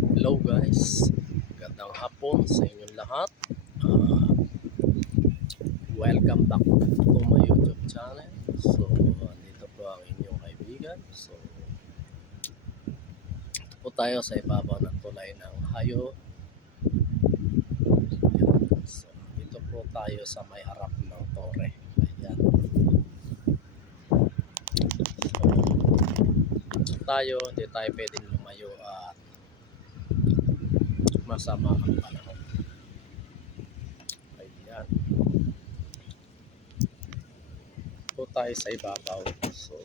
Hello guys, gandang hapon sa inyong lahat. Ah, welcome back to my YouTube channel. So, dito po ang inyong kaibigan. So, ito po tayo sa ibabaw ng tulay ng Hayo. So, dito po tayo sa may harap ng tore. Ayan. So, tayo, hindi tayo pwedeng masama ang panahon. Ayan. Po tayo sa ibabaw. So,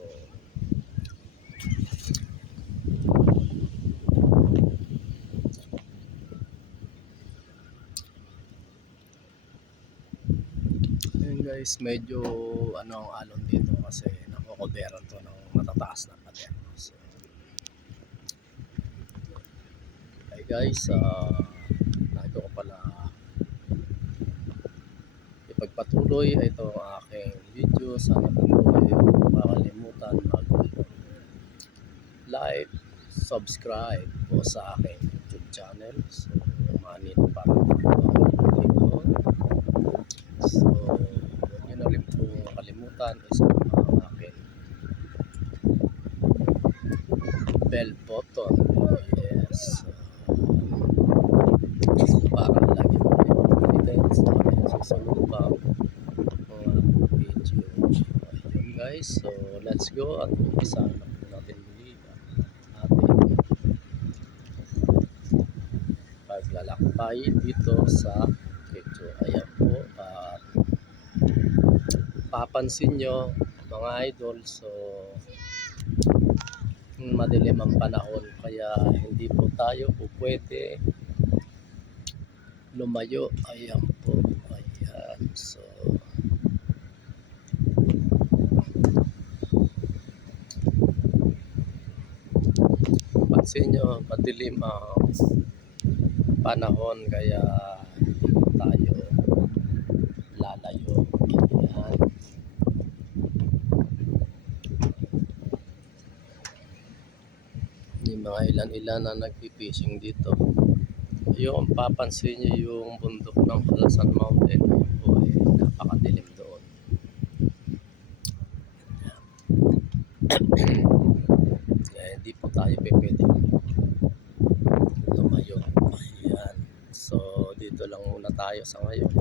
Ayun guys, medyo ano ang alon dito kasi nakokoberan to ng matataas na pader. So, Guys, uh, nandito ko pala ipagpatuloy ito ang aking video. Sana po ay makalimutan mag like, subscribe po sa aking YouTube channel. So, manito para dito. So, huwag nyo na rin po kalimutan isa ang aking bell button. Yes. So, aking susunod pa mga video. Ayun guys, so let's go at umpisa na po natin muli ang ating paglalakbay dito sa Quechua. Ayan po, at papansin nyo mga idol, so madilim ang panahon kaya hindi po tayo po pwede lumayo ayan po ayan so pansin nyo madilim ang panahon kaya tayo lalayo. Ayan yung mga ilan-ilan na nagpipishing dito yung papansin nyo yung bundok ng Halasan Mountain po ay napakadilim doon. Kaya hindi po tayo pwede lumayo. Ayan. So dito lang muna tayo sa ngayon.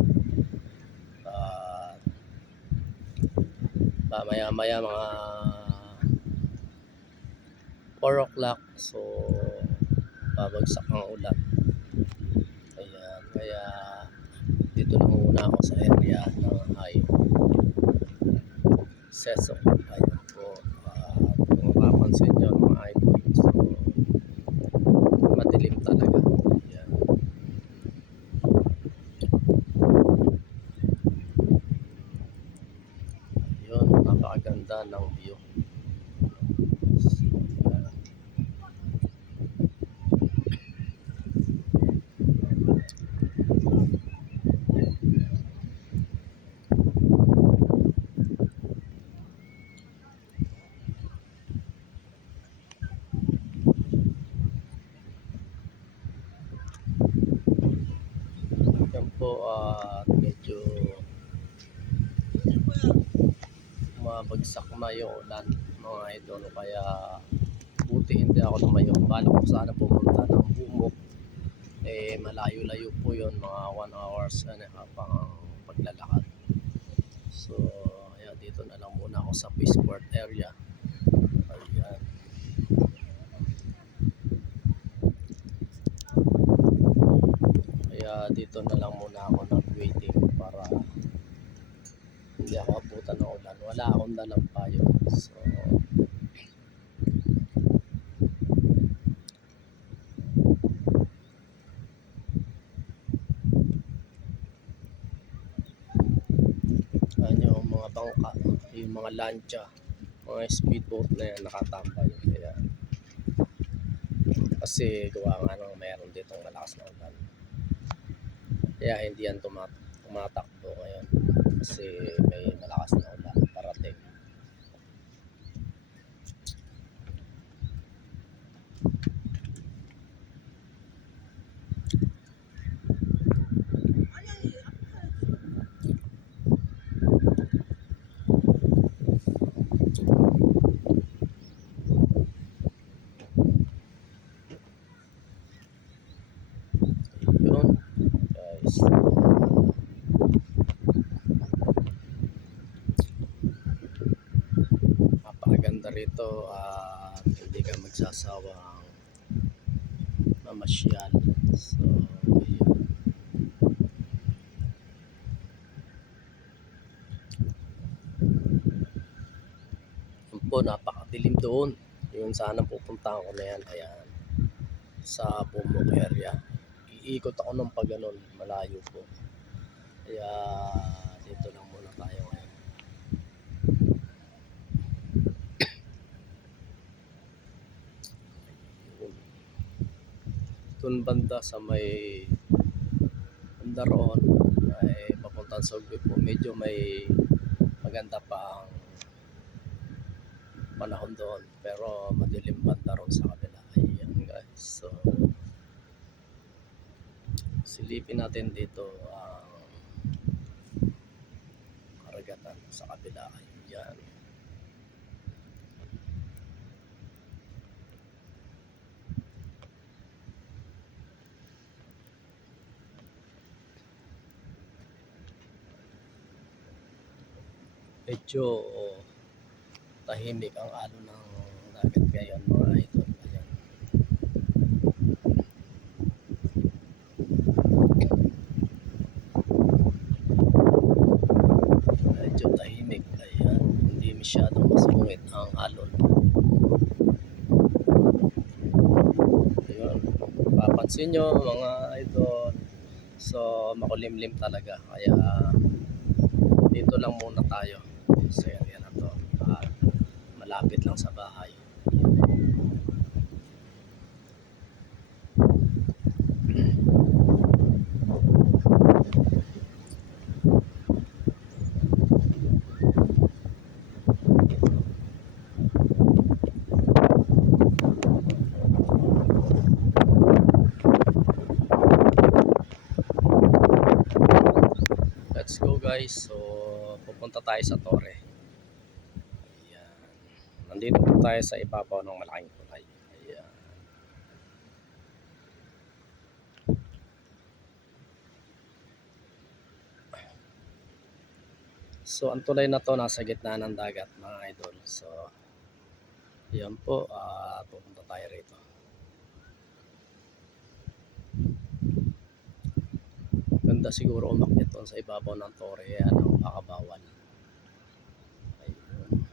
At mamaya maya mga 4 o'clock so babagsak ang ulan kaya dito lang muna ako sa area ng Hayo Seso ayun po at kung mapapansin nyo mga idol so madilim talaga ayan yun napakaganda ng view Ayan. Yan po at medyo mabagsak na yung ulan mga idol. Kaya buti hindi ako tumayo. Bala ko sana pumunta ng bumok eh malayo-layo po yun mga 1 hours and a half ang paglalakad. So ayan dito na lang muna ako sa Peaceport area ayan dito na lang muna ako nag-waiting para hindi ako abutan ng ulan. Wala akong dalang payo. So, ano yung mga bangka, yung mga lancha, mga speedboat na yan nakatambay. Kaya, kasi gawa nga nang meron ditong malakas na ulan. Kaya hindi yan tumat tumatakbo ngayon. Kasi may malakas na ulan rito at hindi ka magsasawang mamasyal. So, yun. Yun po, napakadilim doon. Yun sana pupuntahan ko na yan. Ayan. Sa Bumok area. Iikot ako ng pag ganun. Malayo po. Kaya dito lang muna tayo ngayon. Doon banda sa may banda roon ay papuntang Sogbe po. Medyo may maganda pa ang panahon doon. Pero madilim banda roon sa kabila. Ayan guys. So, silipin natin dito ang karagatan sa kabila. Ayan. Medyo tahimik ang alon ng dagat ngayon mga idol. Ayan. medyo tahimik ayan. Hindi masyadong masungit ang alon ayun papansin nyo mga idol so makulimlim talaga. Kaya dito lang muna tayo sa area na to at malapit lang sa bahay Let's go guys. So, pupunta tayo sa Torre. Ayan. Nandito po tayo sa ibabaw ng malaking tulay. Ayan. So, ang tulay na to nasa gitna ng dagat mga idol. So, yan po. ah pupunta tayo rito. Ganda siguro umakyat doon sa ibabaw ng tore. Yan ang kakabawal. Ayun.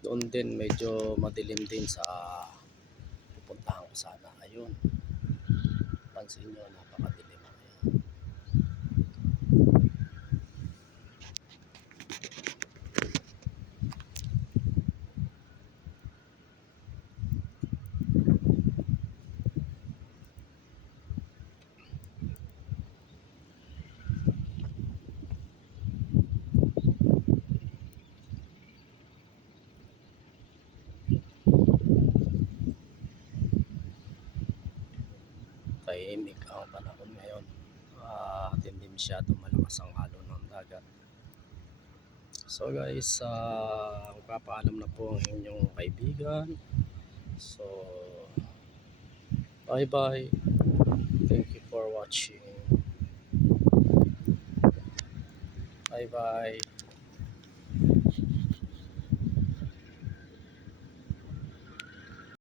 Doon din medyo madilim din sa pupuntahan ko sana. Ayun. Pansin nyo, napakadilim. Ayan. Ang panahon ngayon. At hindi masyadong malakas ang alon ng dagat. So guys uh, magpapaalam na po ang inyong kaibigan. So bye bye thank you for watching. Bye bye